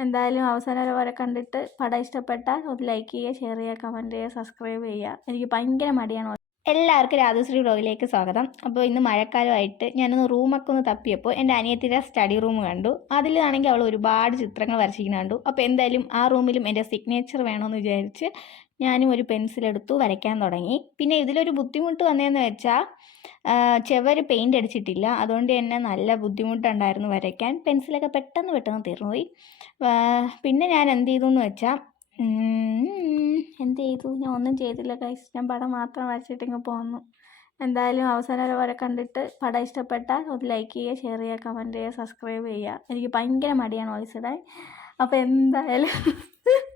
എന്തായാലും അവസാനം വരെ കണ്ടിട്ട് പടം ഇഷ്ടപ്പെട്ടാൽ ഒന്ന് ലൈക്ക് ചെയ്യുക ഷെയർ ചെയ്യുക കമന്റ് ചെയ്യുക സബ്സ്ക്രൈബ് ചെയ്യുക. എനിക്ക് ഭയങ്കര മടിയാണ് എല്ലാവർക്കും രാധശ്രീ ബ്ലോഗിലേക്ക് സ്വാഗതം. അപ്പോൾ ഇന്ന് മഴക്കാലമായിട്ട് ഞാനൊന്ന് റൂമൊക്കെ ഒന്ന് തപ്പിയപ്പോൾ എന്റെ അനിയത്തിന്റെ സ്റ്റഡി റൂം കണ്ടു. അതിലാണെങ്കിൽ അവൾ ഒരുപാട് ചിത്രങ്ങൾ വരച്ചിരിക്കുന്ന കണ്ടു. അപ്പോൾ എന്തായാലും ആ റൂമിലും എന്റെ സിഗ്നേച്ചർ വേണമെന്ന് വിചാരിച്ച് ഞാനും ഒരു പെൻസിലെടുത്തു വരയ്ക്കാൻ തുടങ്ങി. പിന്നെ ഇതിലൊരു ബുദ്ധിമുട്ട് വന്നതെന്ന് വെച്ചാൽ ചെവര് പെയിന്റ് അടിച്ചിട്ടില്ല. അതുകൊണ്ട് തന്നെ നല്ല ബുദ്ധിമുട്ടുണ്ടായിരുന്നു വരയ്ക്കാൻ. പെൻസിലൊക്കെ പെട്ടെന്ന് പെട്ടെന്ന് തീർന്നുപോയി. പിന്നെ ഞാൻ എന്ത് ചെയ്തു എന്ന് വെച്ചാൽ എന്ത് ചെയ്തു ഞാൻ ഒന്നും ചെയ്തില്ല കൈസ് ഞാൻ പടം മാത്രം വരച്ചിട്ട് ഇങ്ങ് പോന്നു. എന്തായാലും അവസാനം വരെ കണ്ടിട്ട് പടം ഇഷ്ടപ്പെട്ടാൽ ഒന്ന് ലൈക്ക് ചെയ്യുക ഷെയർ ചെയ്യുക കമന്റ് ചെയ്യുക സബ്സ്ക്രൈബ് ചെയ്യുക. എനിക്ക് ഭയങ്കര മടിയാണ് വോയിസ് ഇടാൻ. അപ്പോൾ എന്തായാലും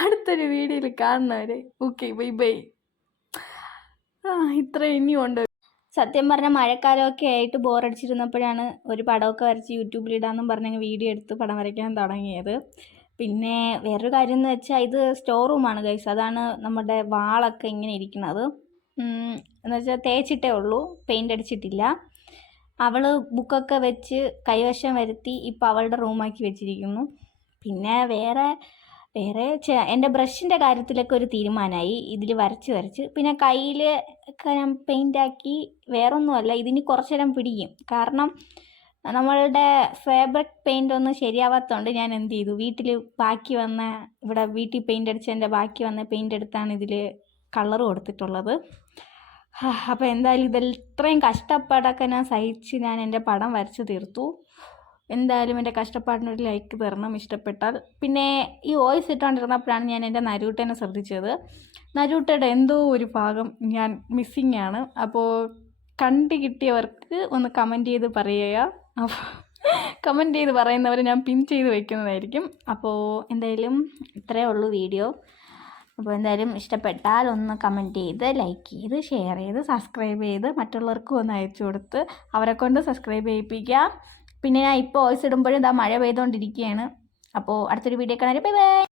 അടുത്തൊരു വീഡിയോയിൽ കാണുന്നവർ ഓക്കെ ബൈ ബൈ ആ ഇത്ര ഇനിയുണ്ട് സത്യം പറഞ്ഞാൽ മഴക്കാലമൊക്കെ ആയിട്ട് ബോറടിച്ചിരുന്നപ്പോഴാണ് ഒരു പടമൊക്കെ വരച്ച് യൂട്യൂബിലിടാന്നും പറഞ്ഞങ്ങ് വീഡിയോ എടുത്ത് പടം വരയ്ക്കാൻ തുടങ്ങിയത്. പിന്നെ വേറൊരു കാര്യം എന്ന് വെച്ചാൽ ഇത് സ്റ്റോർ റൂമാണ് ഗൈസ് അതാണ് നമ്മുടെ വാളൊക്കെ ഇങ്ങനെ ഇരിക്കുന്നത്. എന്ന് വെച്ചാൽ തേച്ചിട്ടേ ഉള്ളൂ. പെയിന്റ് അടിച്ചിട്ടില്ല. അവൾ ബുക്കൊക്കെ വെച്ച് കൈവശം വരുത്തി ഇപ്പോൾ അവളുടെ റൂമാക്കി വെച്ചിരിക്കുന്നു. പിന്നെ വേറെ വേറെ എന്റെ ബ്രഷിന്റെ കാര്യത്തിലൊക്കെ ഒരു തീരുമാനമായി ഇതിൽ വരച്ച് വരച്ച്. പിന്നെ കയ്യിൽ ഞാൻ പെയിന്റാക്കി വേറൊന്നുമല്ല ഇതിന് കുറച്ചു നേരം പിടിക്കും. കാരണം നമ്മളുടെ ഫാബ്രിക് പെയിന്റ് ഒന്നും ശരിയാവാത്തതുകൊണ്ട് ഞാൻ എന്ത് ചെയ്തു? വീട്ടിൽ ബാക്കി വന്ന ഇവിടെ വീട്ടിൽ പെയിന്റ് അടിച്ചതിന്റെ ബാക്കി വന്ന പെയിന്റ് എടുത്താണ് ഇതിൽ കളർ കൊടുത്തിട്ടുള്ളത്. അപ്പോൾ എന്തായാലും ഇതിൽ ഇത്രയും കഷ്ടപ്പാടൊക്കെ ഞാൻ സഹിച്ച് ഞാൻ എന്റെ പടം വരച്ചു തീർത്തു. എന്തായാലും എന്റെ കഷ്ടപ്പാടിനൊരു ലൈക്ക് തരണം ഇഷ്ടപ്പെട്ടാൽ. പിന്നെ ഈ വോയിസ് ഇട്ടുകൊണ്ടിരുന്നപ്പോഴാണ് ഞാൻ എന്റെ നരൂട്ടനെ ശ്രദ്ധിച്ചത്. നരൂട്ടയുടെ എന്തോ ഒരു ഭാഗം ഞാൻ മിസ്സിങ് ആണ്. അപ്പോൾ കണ്ടു കിട്ടിയവർക്ക് ഒന്ന് കമന്റ് ചെയ്ത് പറയുക. അപ്പോൾ കമന്റ് ചെയ്ത് പറയുന്നവർ ഞാൻ പിൻ ചെയ്ത് വയ്ക്കുന്നതായിരിക്കും അപ്പോൾ എന്തായാലും ഇത്രയേ ഉള്ളൂ വീഡിയോ അപ്പോൾ എന്തായാലും ഇഷ്ടപ്പെട്ടാൽ ഒന്ന് കമന്റ് ചെയ്ത് ലൈക്ക് ചെയ്ത് ഷെയർ ചെയ്ത് സബ്സ്ക്രൈബ് ചെയ്ത് മറ്റുള്ളവർക്കും ഒന്ന് അയച്ചു കൊടുത്ത് അവരെ കൊണ്ട് സബ്സ്ക്രൈബ് ചെയ്യിപ്പിക്കുക പിന്നെ ഞാൻ ഇപ്പോൾ വോയിസ് ഇടുമ്പോഴും ഇതാ മഴ പെയ്തുകൊണ്ടിരിക്കുകയാണ് അപ്പോൾ അടുത്തൊരു വീഡിയോ കാണാൻ ബൈ ബൈ.